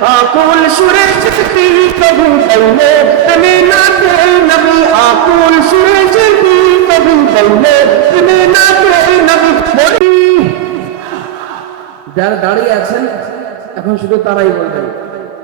আকুল সুরে চিঠি কবু বললে তুমি নাতে নবী। আকুল সুরে চিঠি কবু বললে তুমি নাতে নবী। বলি। যারা দাঁড়িয়ে আছেন, এখন শুধু তারাই বলবেন।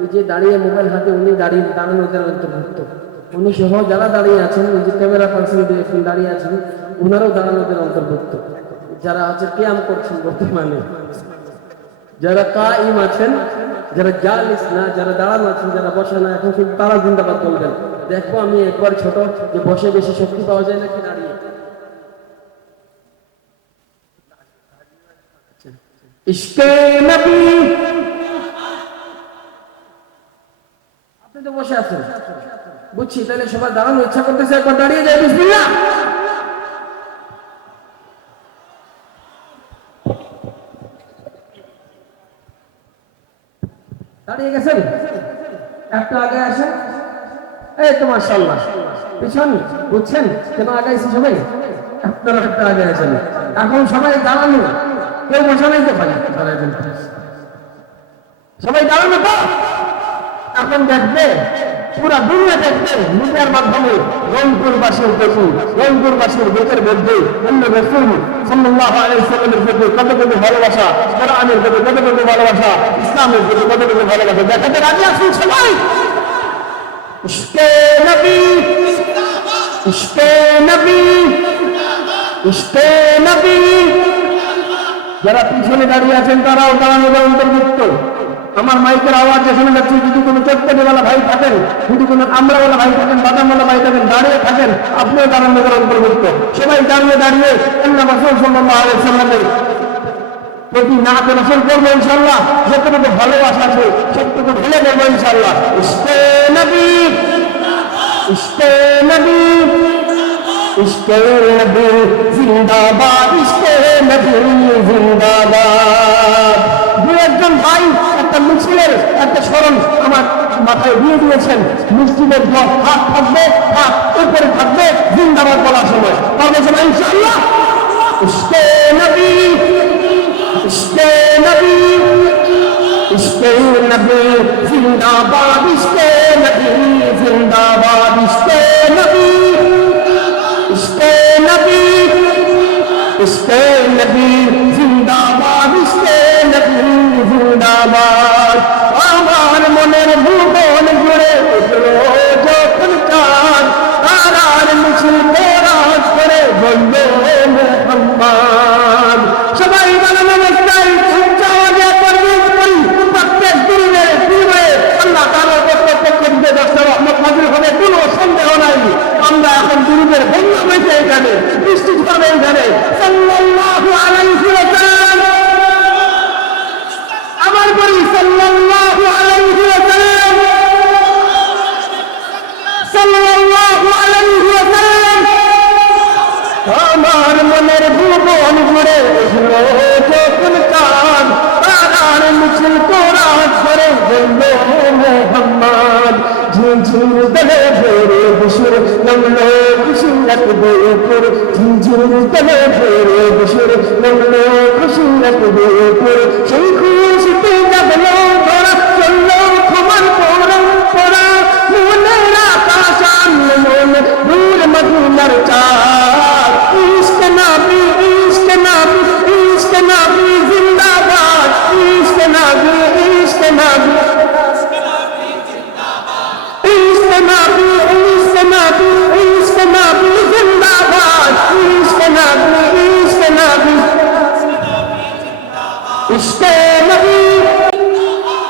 এই যে দাঁড়িয়ে মোবাইল হাতে, উনি দাঁড়িয়ে দাঁড়ানোদের অন্তর্ভুক্ত। উনি সহ যারা দাঁড়িয়ে আছেন এই যে ক্যামেরা পার্সন এখন দাঁড়িয়ে আছেন ওনারাও দাঁড়ানোদের অন্তর্ভুক্ত। যারা আছে, ক্যাম করছেন বর্তমানে। যারা কাইম আছেন যারা জালিস না, যারা দাঁড়ানো আছেন, যারা বসে না, এখন কিন্তু তারা জিন্দাবাদ বলবেন। দেখব আমি একবার ছোট, যে বসে বেশি শক্তি পাওয়া যায় নাকি দাঁড়িয়ে। আপনি তো বসে আছেন। বুঝছি, তাহলে সবাই দাঁড়ানো ইচ্ছা করতেছে, একবার দাঁড়িয়ে যায়, বিসমিল্লাহ। দাঁড়িয়ে গেছেন? একটা আগে আসেন। এই তো মার্শাল্লাহ পিছন, বুঝছেন? কেন আগাইছি সবাই? আপনারা একটা আগে আসেন। এখন সবাই দাঁড়ানো। কেউ বসা তো? দাঁড়াবেন সবাই দাঁড়ানো তো? এখন দেখবে পুরা দুনিয়া দেখবে মিডিয়ার মাধ্যমে রংপুরবাসীর দেখি, রংপুরবাসীর বুকের মধ্যে অন্য রসুল সাল্লাল্লাহু আলাইহি সাল্লামের প্রতি কত কত ভালোবাসা, কোরআনের প্রতি ভালোবাসা, ইসলামের প্রতি ভালোবাসা, দেখাতে রাজি সবাই? নবী নবী নবী। যারা পিছনে দাঁড়িয়ে আছেন, তারাও দাঁড়ানোর অন্তর্ভুক্ত। আমার মাইকের আওয়াজ যেখানে যাচ্ছে যদি কোনো চটপটিওয়ালা ভাই থাকেন, যদি কোনো আমরাওয়ালা ভাই থাকেন, বাদামওয়ালা ভাই থাকেন, দাঁড়িয়ে থাকেন, আপনিও দাঁড়ানোর অন্তর্ভুক্ত। সবাই দাঁড়িয়ে দাঁড়িয়ে আল্লাহ রাসূল সাল্লাল্লাহু আলাইহি সাল্লামের প্রতি রসুল করব ইনশাল্লাহ যতটুকু ভালোবাসা আছে, সবটুকু ঢেলে দেবো ইনশাল্লাহ ইস্তে নবী! ইস্তে নবী! ইস্কে নবী জিন্দাবাদ ইস্কে নবী জিন্দাবাদ। দু একজন ভাই একটা মিছিলের একটা স্মরণ আমার মাথায় দিয়ে দিয়েছেন। মিছিলের দশ হাত থাকবে, হাত উপরে থাকবে, জিন্দাবাদ বলার সময়। তাহলে সময় ইনশাল্লাহ জিন্দাবাদ দুরুদের বন্যা হয়েছে এখানে বৃষ্টি হবে এখানে। সাল্লাল্লাহু আলাইহি ওয়াসাল্লাম। আমার বলি, সাল্লাল্লাহু আলাইহি ওয়াসাল্লাম। সাল্লাল্লাহু আলাইহি ওয়াসাল্লাম। আমার মনের ভুবন ঘুরে যখন কান মিছিল কোরআন করে বলল মোহাম্মদ রাখবে উপর ঝিঝির তলে ফেরে বসে নামলো খুশি রাখবে উপর সেই খুশিতে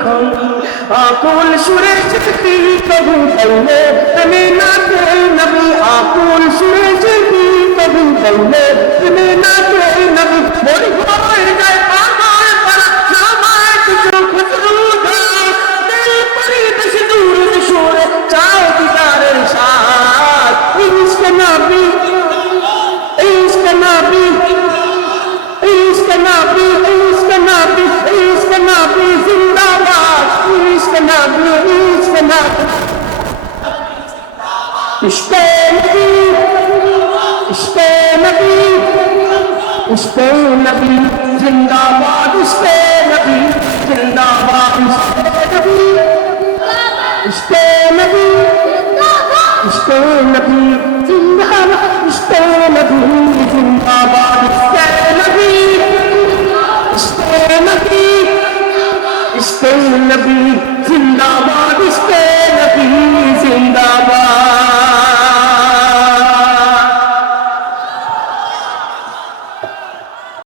যখন আকুল সুরে শক্তি কবু তাইলে তুমি না নবী? আকুল সুরে শক্তি কবু তাইলে তুমি না ইশক নবী ইশক নবী ইশক নবী ইশক নবী ইশক নবী জিন্দাবাদ ইশক নবী জিন্দাবাদ ইশক নবী ইশক নবী ইশক జిందాబాద్ ఇస్తే నబీ జిందాబాద్.